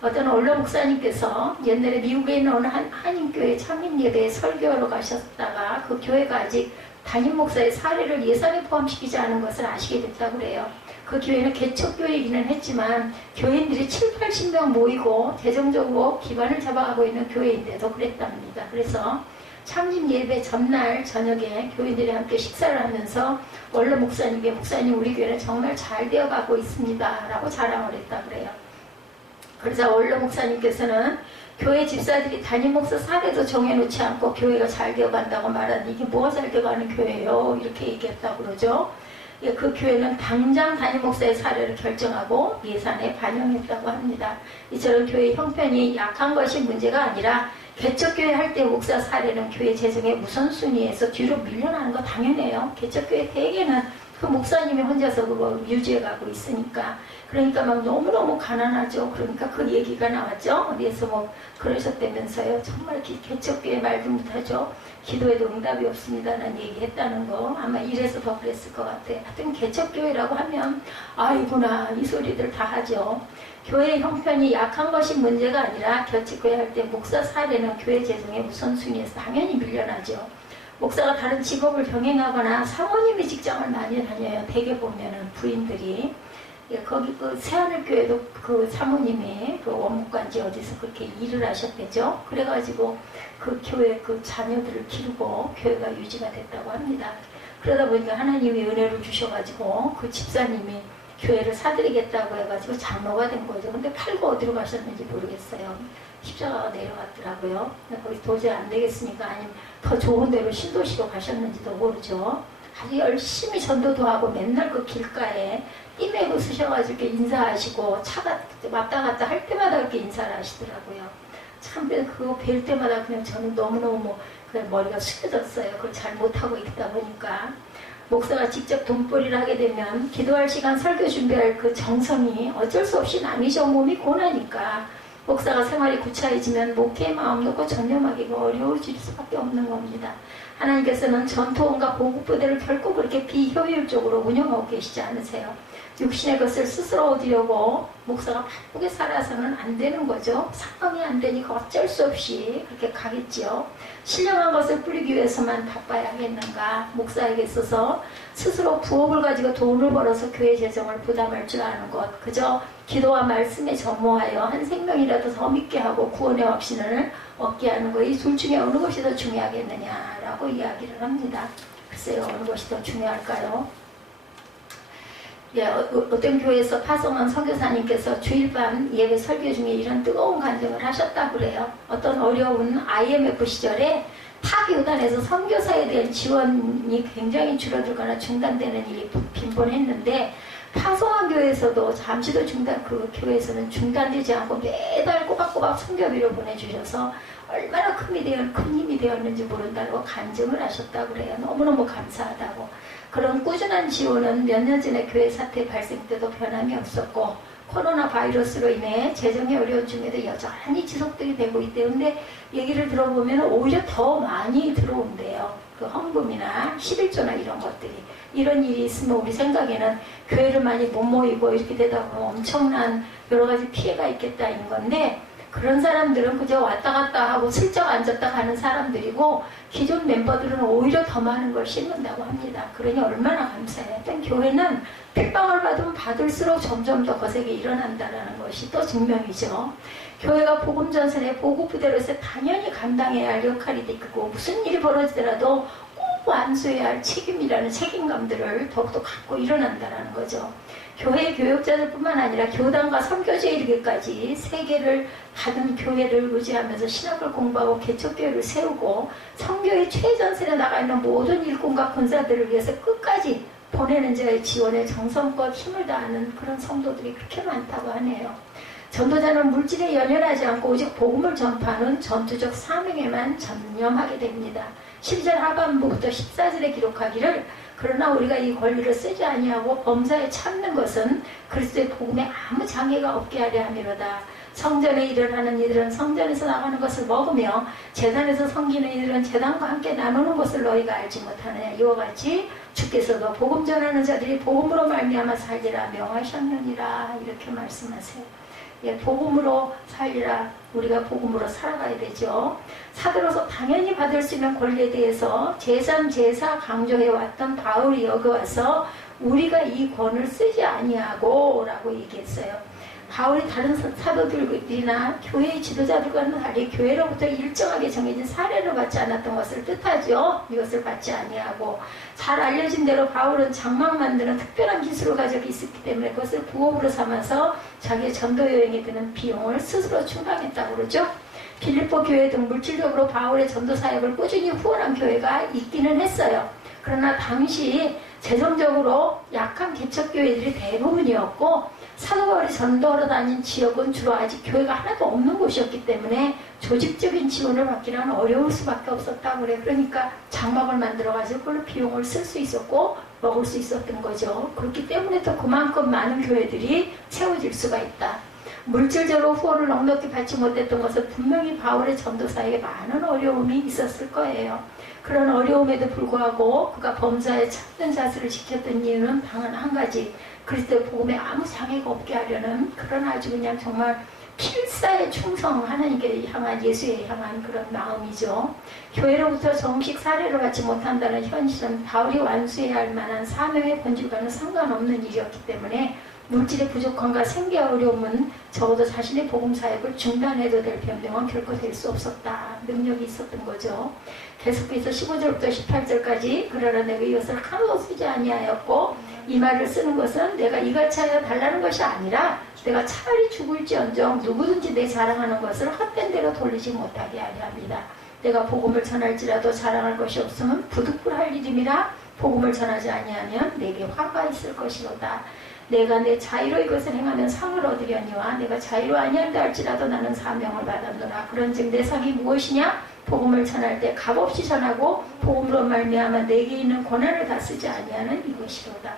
어떤 원로 목사님께서 옛날에 미국에 있는 어느 한인교회 창립예배에 설교하러 가셨다가 그 교회가 아직 담임 목사의 사례를 예산에 포함시키지 않은 것을 아시게 됐다고 그래요. 그 교회는 개척교회이기는 했지만 교인들이 7, 80명 모이고 재정적으로 기반을 잡아가고 있는 교회인데도 그랬답니다. 그래서 창립 예배 전날 저녁에 교인들이 함께 식사를 하면서 원로 목사님께 목사님 우리 교회는 정말 잘 되어가고 있습니다 라고 자랑을 했다고 그래요. 그러자 원로 목사님께서는 교회 집사들이 담임 목사 사례도 정해놓지 않고 교회가 잘 되어간다고 말하는 이게 뭐가 잘 되어가는 교회예요 이렇게 얘기했다고 그러죠. 그 교회는 당장 담임 목사의 사례를 결정하고 예산에 반영했다고 합니다. 이처럼 교회 형편이 약한 것이 문제가 아니라 개척교회 할 때 목사 사례는 교회 재정의 우선순위에서 뒤로 밀려나는 거 당연해요. 개척교회 대개는 그 목사님이 혼자서 그거 유지해가고 있으니까. 그러니까 막 너무너무 가난하죠. 그러니까 그 얘기가 나왔죠. 어디에서 뭐 그러셨다면서요. 정말 개척교회 말도 못하죠. 기도에도 응답이 없습니다라는 얘기 했다는 거 아마 이래서 더 그랬을 것 같아요. 하여튼 개척교회라고 하면 아이구나 이 소리들 다 하죠. 교회 형편이 약한 것이 문제가 아니라 개척교회 할 때 목사 사례는 교회 재정의 우선순위에서 당연히 밀려나죠. 목사가 다른 직업을 병행하거나 사모님이 직장을 많이 다녀요. 대개 보면은 부인들이 거기 그 새하늘교회도 그 사모님이 그 원목관지 어디서 그렇게 일을 하셨겠죠. 그래가지고 그 교회 그 자녀들을 기르고 교회가 유지가 됐다고 합니다. 그러다 보니까 하나님이 은혜를 주셔가지고 그 집사님이 교회를 사드리겠다고 해가지고 장로가 된 거죠. 근데 팔고 어디로 가셨는지 모르겠어요. 십자가가 내려갔더라고요. 거기 도저히 안 되겠으니까 아니면 더 좋은 데로 신도시로 가셨는지도 모르죠. 아주 열심히 전도도 하고 맨날 그 길가에 띠 메고 쓰셔가지고 이렇게 인사하시고 차가 왔다 갔다 할 때마다 그렇게 인사를 하시더라고요. 참 그거 뵐 때마다 그냥 저는 너무너무 그냥 머리가 숙여졌어요. 그걸 잘 못하고 있다 보니까. 목사가 직접 돈벌이를 하게 되면 기도할 시간 설교 준비할 그 정성이 어쩔 수 없이 남이죠. 몸이 고나니까 목사가 생활이 구차해지면 목회에 마음 놓고 전념하기가 어려워질 수밖에 없는 겁니다. 하나님께서는 전통과 보급부대를 결코 그렇게 비효율적으로 운영하고 계시지 않으세요. 육신의 것을 스스로 얻으려고 목사가 바쁘게 살아서는 안 되는 거죠. 상황이 안 되니까 어쩔 수 없이 그렇게 가겠지요. 신령한 것을 뿌리기 위해서만 바빠야 하겠는가. 목사에게 있어서 스스로 부업을 가지고 돈을 벌어서 교회 재정을 부담할 줄 아는 것, 그저 기도와 말씀에 전무하여 한 생명이라도 더 믿게 하고 구원의 확신을 얻게 하는 것, 이 둘 중에 어느 것이 더 중요하겠느냐라고 이야기를 합니다. 글쎄요, 어느 것이 더 중요할까요? 예, 어떤 교회에서 파송한 선교사님께서 주일밤 예배 설교 중에 이런 뜨거운 간증을 하셨다고 그래요. 어떤 어려운 IMF 시절에 타 교단에서 선교사에 대한 지원이 굉장히 줄어들거나 중단되는 일이 빈번했는데 파송한 교회에서도 잠시도 그 교회에서는 중단되지 않고 매달 꼬박꼬박 선교비를 보내주셔서 얼마나 큰 힘이 되었는지 모른다고 간증을 하셨다고 그래요. 너무너무 감사하다고. 그런 꾸준한 지원은 몇 년 전에 교회 사태 발생 때도 변함이 없었고 코로나 바이러스로 인해 재정이 어려운 중에도 여전히 지속되게 되고 있기 때문에 얘기를 들어보면 오히려 더 많이 들어온대요. 그 헌금이나 11조나 이런 것들이. 이런 일이 있으면 우리 생각에는 교회를 많이 못 모이고 이렇게 되다 보면 엄청난 여러 가지 피해가 있겠다는 건데 그런 사람들은 그저 왔다 갔다 하고 슬쩍 앉았다 가는 사람들이고 기존 멤버들은 오히려 더 많은 걸 싣는다고 합니다. 그러니 얼마나 감사해요. 교회는 핍박을 받으면 받을수록 점점 더 거세게 일어난다는 것이 또 증명이죠. 교회가 복음전선의 보급부대로서 당연히 감당해야 할 역할이 있고 무슨 일이 벌어지더라도 꼭 완수해야 할 책임이라는 책임감들을 더욱더 갖고 일어난다는 거죠. 교회 교육자들뿐만 아니라 교단과 선교지에 이르기까지 세계를 받은 교회를 의지하면서 신학을 공부하고 개척교회를 세우고 선교의 최전선에 나가 있는 모든 일꾼과 군사들을 위해서 끝까지 보내는 자의 지원에 정성껏 힘을 다하는 그런 성도들이 그렇게 많다고 하네요. 전도자는 물질에 연연하지 않고 오직 복음을 전파하는 전투적 사명에만 전념하게 됩니다. 12절 하반부부터 14절에 기록하기를 그러나 우리가 이 권리를 쓰지 아니하고 범사에 참는 것은 그리스도의 복음에 아무 장애가 없게 하려 함이로다. 성전에 일어나는 이들은 성전에서 나가는 것을 먹으며 제단에서 섬기는 이들은 제단과 함께 나누는 것을 너희가 알지 못하느냐. 이와 같이 주께서도 복음 전하는 자들이 복음으로 말미암아 살리라 명하셨느니라. 이렇게 말씀하세요. 예, 복음으로 살리라. 우리가 복음으로 살아가야 되죠. 사도로서 당연히 받을 수 있는 권리에 대해서 제3, 제4 강조해왔던 바울이 여기 와서 우리가 이 권을 쓰지 아니하고 라고 얘기했어요. 바울이 다른 사도들이나 교회의 지도자들과는 달리 교회로부터 일정하게 정해진 사례를 받지 않았던 것을 뜻하죠. 이것을 받지 아니하고 잘 알려진 대로 바울은 장막 만드는 특별한 기술을 가지고 있었기 때문에 그것을 부업으로 삼아서 자기의 전도 여행에 드는 비용을 스스로 충당했다고 그러죠. 빌립보 교회 등 물질적으로 바울의 전도 사역을 꾸준히 후원한 교회가 있기는 했어요. 그러나 당시 재정적으로 약한 개척교회들이 대부분이었고 사도 바울이 전도하러 다닌 지역은 주로 아직 교회가 하나도 없는 곳이었기 때문에 조직적인 지원을 받기는 어려울 수밖에 없었다고 그래. 그러니까 장막을 만들어가지고 그걸로 비용을 쓸 수 있었고 먹을 수 있었던 거죠. 그렇기 때문에 또 그만큼 많은 교회들이 세워질 수가 있다. 물질적으로 후원을 넉넉히 받지 못했던 것은 분명히 바울의 전도사에게 많은 어려움이 있었을 거예요. 그런 어려움에도 불구하고 그가 범사에 참된 자세를 지켰던 이유는 단 한 가지, 그리스도의 복음에 아무 장애가 없게 하려는 그런 아주 그냥 정말 필사의 충성, 하나님께 향한, 예수에 향한 그런 마음이죠. 교회로부터 정식 사례를 받지 못한다는 현실은 바울이 완수해야 할 만한 사명의 본질과는 상관없는 일이었기 때문에 물질의 부족함과 생계 어려움은 적어도 자신의 복음 사역을 중단해도 될 변명은 결코 될 수 없었다. 능력이 있었던 거죠. 계속해서 15절부터 18절까지 그러나 내가 이것을 하나도 쓰지 아니하였고 이 말을 쓰는 것은 내가 이같이 하여 달라는 것이 아니라 내가 차라리 죽을지언정 누구든지 내 자랑하는 것을 헛된 대로 돌리지 못하게 하려 합니다. 내가 복음을 전할지라도 자랑할 것이 없으면 부득불할 일임이라 복음을 전하지 아니하면 내게 화가 있을 것이로다. 내가 내 자유로 이것을 행하면 상을 얻으려니와 내가 자유로 아니한다 할지라도 나는 사명을 받았노라. 그런즉 내 상이 무엇이냐? 복음을 전할 때 값없이 전하고 복음으로 말미암아 내게 있는 권한을 다 쓰지 아니하는 이것이로다.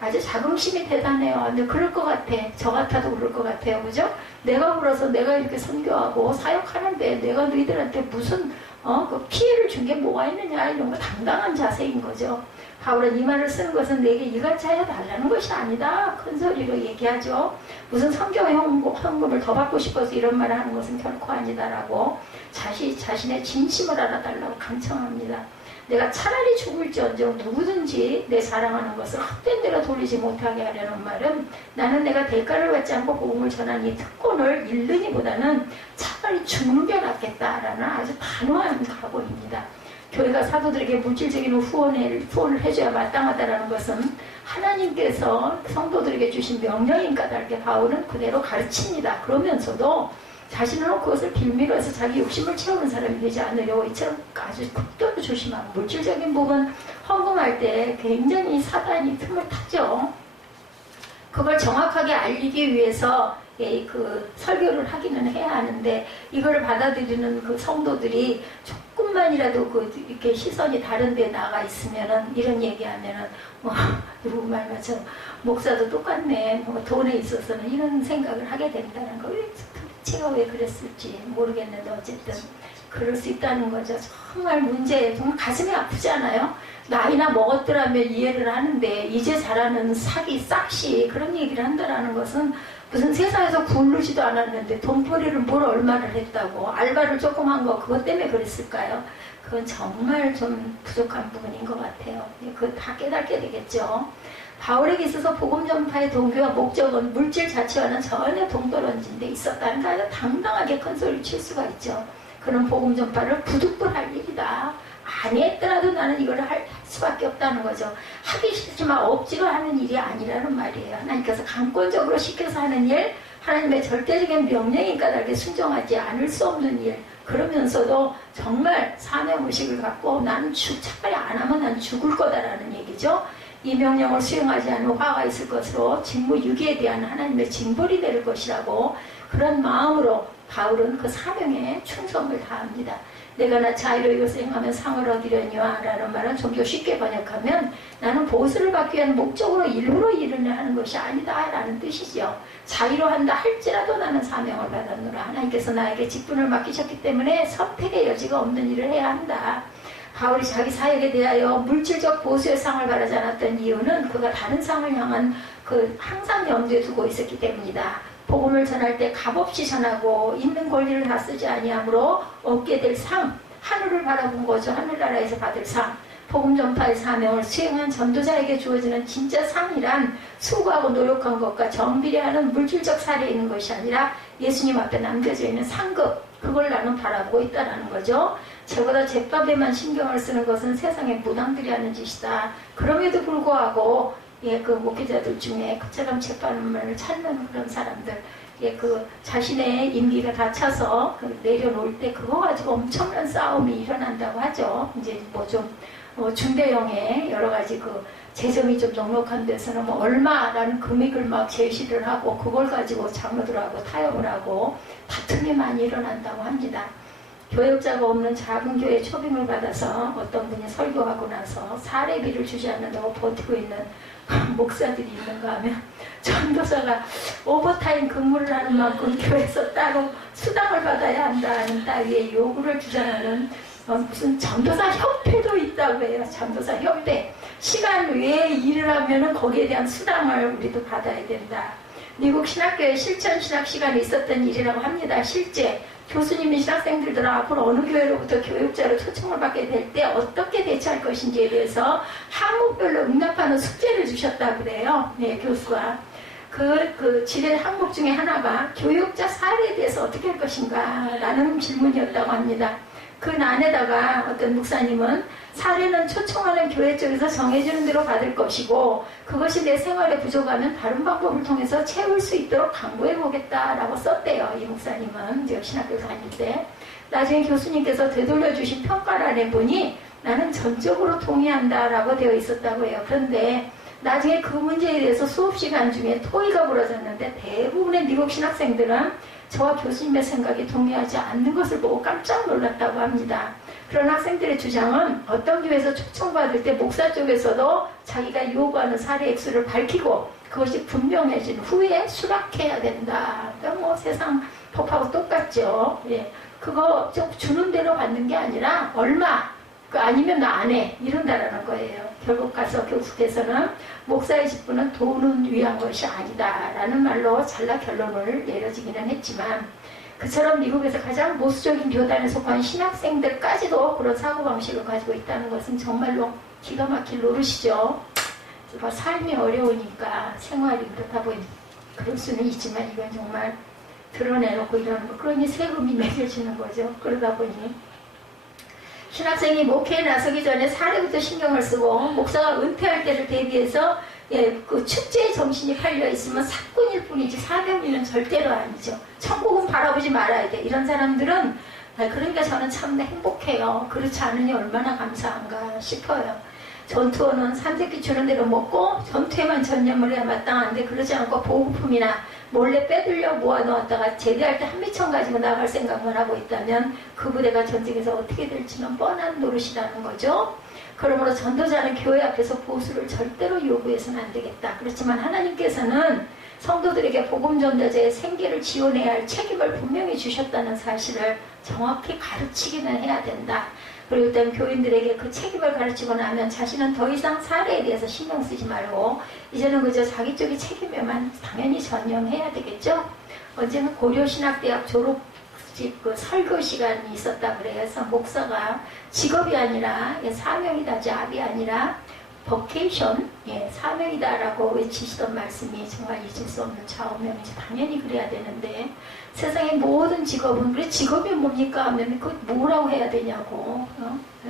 아주 자긍심이 대단해요. 근데 그럴 것 같아. 저 같아도 그럴 것 같아요. 그죠? 내가 불어서 내가 이렇게 선교하고 사역하는데 내가 너희들한테 무슨 그 피해를 준 게 뭐가 있느냐, 이런 거 당당한 자세인 거죠. 바울은 이 말을 쓰는 것은 내게 이같이 하여 달라는 것이 아니다. 큰 소리로 얘기하죠. 무슨 성경 헌금을 더 받고 싶어서 이런 말을 하는 것은 결코 아니다라고 자신의 진심을 알아달라고 강청합니다. 내가 차라리 죽을지언정 누구든지 내 사랑하는 것을 헛된 대로 돌리지 못하게 하려는 말은 나는 내가 대가를 받지 않고 복음을 전한 이 특권을 잃느니보다는 차라리 죽는 게 낫겠다라는 아주 단호한 각오입니다. 교회가 사도들에게 물질적인 후원을 해줘야 마땅하다라는 것은 하나님께서 성도들에게 주신 명령인 까닭에 바울은 그대로 가르칩니다. 그러면서도 자신은 그것을 빌미로 해서 자기 욕심을 채우는 사람이 되지 않으려고 이처럼 아주 극도로 조심하고, 물질적인 부분 헌금할 때 굉장히 사단이 틈을 타죠. 그걸 정확하게 알리기 위해서 그 설교를 하기는 해야 하는데, 이거를 받아들이는 그 성도들이 조금만이라도 이렇게 시선이 다른 데 나가 있으면은, 이런 얘기하면은 누구 말처럼 목사도 똑같네, 돈에 있어서는 이런 생각을 하게 된다는 거. 제가 왜 그랬을지 모르겠는데 어쨌든 그럴 수 있다는 거죠. 정말 정말 가슴이 아프지 않아요? 나이나 먹었더라면 이해를 하는데 이제 자라는 싹시 그런 얘기를 한다라는 것은 무슨 세상에서 굴르지도 않았는데 돈벌이를 뭘 얼마를 했다고, 알바를 조금 한 거 그것 때문에 그랬을까요? 그건 정말 좀 부족한 부분인 것 같아요. 그거 다 깨닫게 되겠죠. 바울에게 있어서 복음 전파의 동기와 목적은 물질 자체와는 전혀 동떨어진 데 있었다는 거, 아주 당당하게 큰 소리를 칠 수가 있죠. 그런 복음 전파를 부득불할 일이다. 아니했더라도 나는 이걸 할 수밖에 없다는 거죠. 하기 싫지만 억지로 하는 일이 아니라는 말이에요. 하나님께서 강권적으로 시켜서 하는 일, 하나님의 절대적인 명령인 까닭에 순종하지 않을 수 없는 일, 그러면서도 정말 사명의식을 갖고 나는 차라리 안 하면 난 죽을 거다라는 얘기죠. 이 명령을 수행하지 않으면 화가 있을 것으로 직무유기에 대한 하나님의 징벌이 될 것이라고, 그런 마음으로 바울은 그 사명에 충성을 다합니다. 내가 나 자유로 이것을 행하면 상을 얻으려니와 라는 말은 좀 더 쉽게 번역하면 나는 보수를 받기 위한 목적으로 일부러 일을 하는 것이 아니다 라는 뜻이죠. 자유로 한다 할지라도 나는 사명을 받았노라. 하나님께서 나에게 직분을 맡기셨기 때문에 선택의 여지가 없는 일을 해야 한다. 바울이 자기 사역에 대하여 물질적 보수의 상을 바라지 않았던 이유는 그가 다른 상을 향한 항상 염두에 두고 있었기 때문이다. 복음을 전할 때 값없이 전하고 있는 권리를 다 쓰지 아니하므로 얻게 될 상, 하늘을 바라본 거죠. 하늘나라에서 받을 상. 복음 전파의 사명을 수행한 전도자에게 주어지는 진짜 상이란 수고하고 노력한 것과 정비례하는 물질적 사례에 있는 것이 아니라 예수님 앞에 남겨져 있는 상급, 그걸 나는 바라보고 있다는 거죠. 저보다 잿밥에만 신경을 쓰는 것은 세상의 무당들이 하는 짓이다. 그럼에도 불구하고 그 목회자들 중에 그처럼 잿밥을 찾는 그런 사람들, 자신의 임기가 다 차서 내려놓을 때 그거 가지고 엄청난 싸움이 일어난다고 하죠. 이제 중대형의 여러 가지 재정이 좀 넉넉한 데서는 얼마라는 금액을 막 제시를 하고 그걸 가지고 장로들하고 타협을 하고 다툼이 많이 일어난다고 합니다. 교역자가 없는 작은 교회 초빙을 받아서 어떤 분이 설교하고 나서 사례비를 주지 않는다고 버티고 있는 목사들이 있는가 하면 전도사가 오버타임 근무를 하는 만큼 교회에서 따로 수당을 받아야 한다는 따위의 요구를 주장하는 무슨 전도사 협회도 있다고 해요. 전도사 협회. 시간 외에 일을 하면은 거기에 대한 수당을 우리도 받아야 된다. 미국 신학교에 실천 신학 시간에 있었던 일이라고 합니다. 실제 교수님이 신학생들들 앞으로 어느 교회로부터 교육자로 초청을 받게 될 때 어떻게 대처할 것인지에 대해서 항목별로 응답하는 숙제를 주셨다고 그래요. 네, 교수가. 그 지뢰 항목 중에 하나가 교육자 사례에 대해서 어떻게 할 것인가 라는 질문이었다고 합니다. 그 안에다가 어떤 목사님은 사례는 초청하는 교회 쪽에서 정해주는 대로 받을 것이고 그것이 내 생활에 부족하면 다른 방법을 통해서 채울 수 있도록 강구해보겠다라고 썼대요. 이 목사님은 제가 신학교 다닐 때. 나중에 교수님께서 되돌려주신 평가란에 보니 나는 전적으로 동의한다라고 되어 있었다고 해요. 그런데 나중에 그 문제에 대해서 수업 시간 중에 토의가 벌어졌는데 대부분의 미국 신학생들은 저와 교수님의 생각에 동의하지 않는 것을 보고 깜짝 놀랐다고 합니다. 그런 학생들의 주장은 어떤 교회에서 초청받을 때 목사 쪽에서도 자기가 요구하는 사례 액수를 밝히고 그것이 분명해진 후에 수락해야 된다. 뭐 세상 법하고 똑같죠. 예. 그거 좀 주는 대로 받는 게 아니라 얼마 아니면 나 안 해 이런다라는 거예요. 결국 가서 교수께서는 목사의 직분은 돈을 위한 것이 아니다라는 말로 잘라 결론을 내려지기는 했지만 그처럼 미국에서 가장 보수적인 교단에 속한 신학생들까지도 그런 사고방식을 가지고 있다는 것은 정말로 기가 막힐 노릇이죠. 삶이 어려우니까 생활이 그렇다 보니 그럴 수는 있지만 이건 정말 드러내놓고 이러는 거. 그러니 세금이 매겨지는 거죠. 그러다 보니 신학생이 목회에 나서기 전에 사례부터 신경을 쓰고 목사가 은퇴할 때를 대비해서 그 축제의 정신이 팔려 있으면 사건일 뿐이지 사명리는 절대로 아니죠. 천국은 바라보지 말아야 돼. 이런 사람들은 그러니까 저는 참 행복해요. 그렇지 않으니 얼마나 감사한가 싶어요. 전투원은 삼세끼 주는 대로 먹고 전투에만 전념을 해야 마땅한데 그러지 않고 보급품이나 몰래 빼들려 모아놓았다가 제대할 때 한미천 가지고 나갈 생각만 하고 있다면 그 부대가 전쟁에서 어떻게 될지는 뻔한 노릇이라는 거죠. 그러므로 전도자는 교회 앞에서 보수를 절대로 요구해서는 안 되겠다. 그렇지만 하나님께서는 성도들에게 복음 전도자의 생계를 지원해야 할 책임을 분명히 주셨다는 사실을 정확히 가르치기는 해야 된다. 그리고 일단 교인들에게 그 책임을 가르치고 나면 자신은 더 이상 사례에 대해서 신경 쓰지 말고 이제는 그저 자기 쪽의 책임에만 당연히 전념해야 되겠죠. 언제는 고려신학대학 졸업식 그 설교 시간이 있었다 그래서 목사가 직업이 아니라 사명이다, 잡이 아니라 버케이션, 사명이다라고 외치시던 말씀이 정말 잊을 수 없는 좌우명이죠. 당연히 그래야 되는데 세상의 모든 직업은 그래 직업이 뭡니까 하면 그 뭐라고 해야 되냐고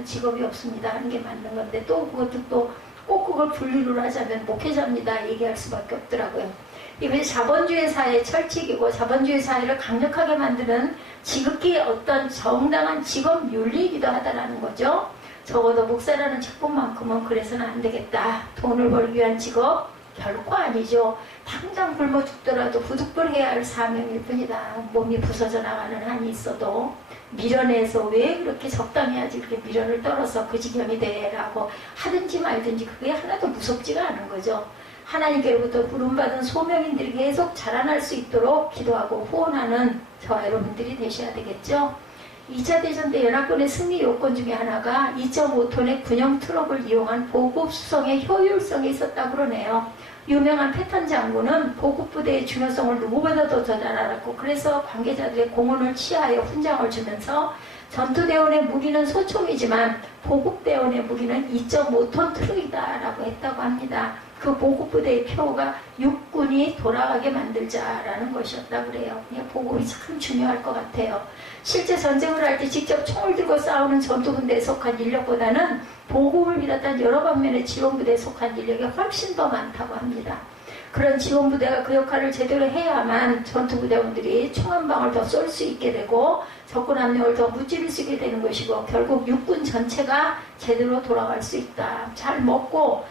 직업이 없습니다 하는 게 맞는 건데 또 그것도 또 꼭 그걸 분류를 하자면 목회자입니다 얘기할 수밖에 없더라고요. 이것이 자본주의 사회의 철칙이고 자본주의 사회를 강력하게 만드는 지극히 어떤 정당한 직업 윤리이기도 하다라는 거죠. 적어도 목사라는 직분만큼은 그래서는 안 되겠다. 돈을 벌기 위한 직업 결코 아니죠. 당장 굶어 죽더라도 부득불해야 할 사명일 뿐이다. 몸이 부서져 나가는 한이 있어도 미련에서 왜 그렇게 적당히 하지 그렇게 미련을 떨어서 그 지경이 돼라고 하든지 말든지 그게 하나도 무섭지가 않은 거죠. 하나님께로부터 부름받은 소명인들이 계속 자라날 수 있도록 기도하고 후원하는 저와 여러분들이 되셔야 되겠죠. 2차 대전 때 연합군의 승리 요건 중에 하나가 2.5톤의 군용 트럭을 이용한 보급 수송의 효율성이 있었다고 그러네요. 유명한 패턴 장군은 보급부대의 중요성을 누구보다도 더 잘 알았고 그래서 관계자들의 공헌을 취하여 훈장을 주면서 전투대원의 무기는 소총이지만 보급대원의 무기는 2.5톤 트럭이다라고 했다고 합니다. 그 보급부대의 표가 육군이 돌아가게 만들자라는 것이었다고 그래요. 보급이 참 중요할 것 같아요. 실제 전쟁을 할 때 직접 총을 들고 싸우는 전투부대에 속한 인력보다는 보급을 비롯한 여러 방면의 지원부대에 속한 인력이 훨씬 더 많다고 합니다. 그런 지원부대가 그 역할을 제대로 해야만 전투부대원들이 총 한 방을 더 쏠 수 있게 되고 적군 압력을 더 무찌를 수 있게 되는 것이고 결국 육군 전체가 제대로 돌아갈 수 있다. 잘 먹고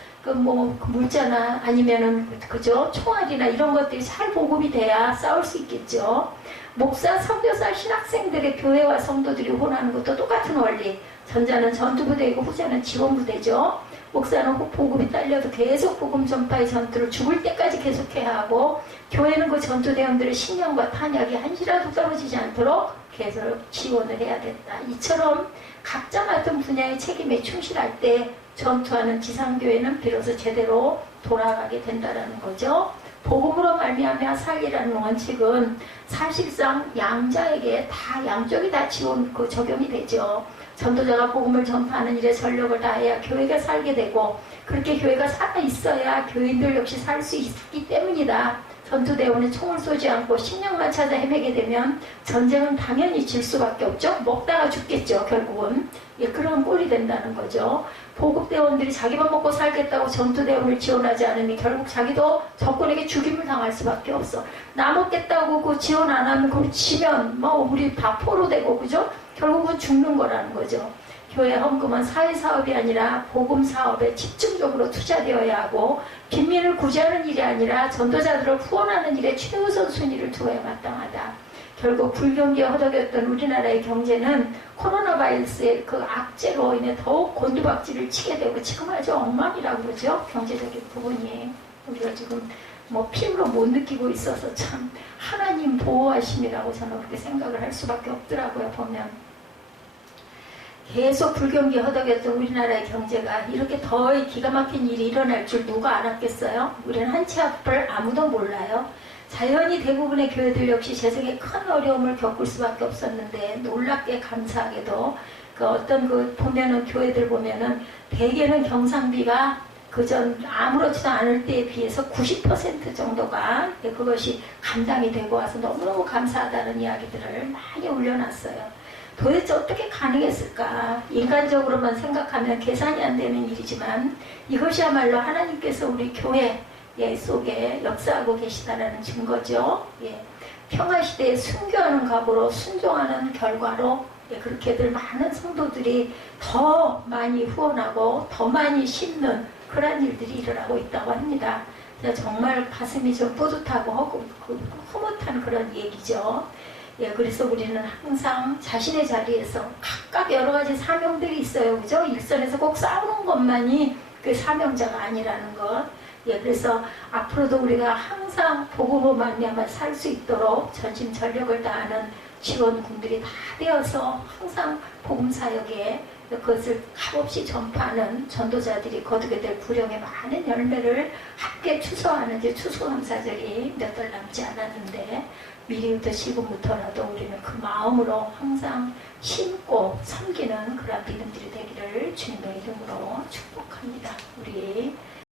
물자나 아니면은 그죠 총알이나 이런 것들이 잘 보급이 돼야 싸울 수 있겠죠. 목사, 선교사, 신학생들의 교회와 성도들이 혼하는 것도 똑같은 원리. 전자는 전투부대이고 후자는 지원부대죠. 목사는 보급이 딸려도 계속 복음 전파의 전투를 죽을 때까지 계속해야 하고 교회는 그 전투대원들의 신념과 탄약이 한시라도 떨어지지 않도록 계속 지원을 해야 된다. 이처럼 각자 맡은 분야의 책임에 충실할 때 전투하는 지상교회는 비로소 제대로 돌아가게 된다는 거죠. 복음으로 말미암아 살리라는 원칙은 사실상 양자에게 다 양쪽이 다 적용이 되죠. 전도자가 복음을 전파하는 일에 전력을 다해야 교회가 살게 되고 그렇게 교회가 살아 있어야 교인들 역시 살 수 있기 때문이다. 전투대원은 총을 쏘지 않고 식량만 찾아 헤매게 되면 전쟁은 당연히 질 수밖에 없죠. 먹다가 죽겠죠. 결국은 그런 꼴이 된다는 거죠. 보급대원들이 자기만 먹고 살겠다고 전투대원을 지원하지 않으니 결국 자기도 적군에게 죽임을 당할 수밖에 없어. 나 먹겠다고 그 지원 안 하면 그걸 지면 우리 다 포로되고 그죠? 결국은 죽는 거라는 거죠. 교회 헌금은 사회사업이 아니라 복음사업에 집중적으로 투자되어야 하고 빈민을 구제하는 일이 아니라 전도자들을 후원하는 일에 최우선 순위를 두어야 마땅하다. 결국 불경기에 허덕였던 우리나라의 경제는 코로나 바이러스의 그 악재로 인해 더욱 곤두박질을 치게 되고 지금 아주 엉망이라고 그러죠. 경제적인 부분이. 우리가 지금 뭐 피부로 못 느끼고 있어서 참 하나님 보호하심이라고 저는 그렇게 생각을 할 수밖에 없더라고요. 보면 계속 불경기 허덕였던 우리나라의 경제가 이렇게 더 기가 막힌 일이 일어날 줄 누가 알았겠어요? 우리는 한치 앞을 아무도 몰라요. 자연히 대부분의 교회들 역시 재정에 큰 어려움을 겪을 수밖에 없었는데 놀랍게 감사하게도 그 어떤 그 보면은 교회들 보면은 대개는 경상비가 그전 아무렇지도 않을 때에 비해서 90% 정도가 그것이 감당이 되고 와서 너무너무 감사하다는 이야기들을 많이 올려놨어요. 도대체 어떻게 가능했을까? 인간적으로만 생각하면 계산이 안 되는 일이지만 이것이야말로 하나님께서 우리 교회 속에 역사하고 계시다라는 증거죠. 예. 평화시대에 순교하는 각오로 순종하는 결과로 그렇게들 많은 성도들이 더 많이 후원하고 더 많이 심는 그런 일들이 일어나고 있다고 합니다. 정말 가슴이 좀 뿌듯하고 흐뭇한 그런 얘기죠. 예, 그래서 우리는 항상 자신의 자리에서 각각 여러 가지 사명들이 있어요. 그죠? 일선에서 꼭 싸우는 것만이 그 사명자가 아니라는 것. 예, 그래서 앞으로도 우리가 항상 복음으로 말미암아 살 수 있도록 전심전력을 다하는 지원군들이 다 되어서 항상 복음 사역에 그것을 값없이 전파하는 전도자들이 거두게 될 구령의 많은 열매를 함께 추수하는 이제 추수감사절이 몇 달 남지 않았는데 미리부터 지금부터라도 우리는 그 마음으로 항상 심고 섬기는 그런 믿음들이 되기를 주님의 이름으로 축복합니다. 우리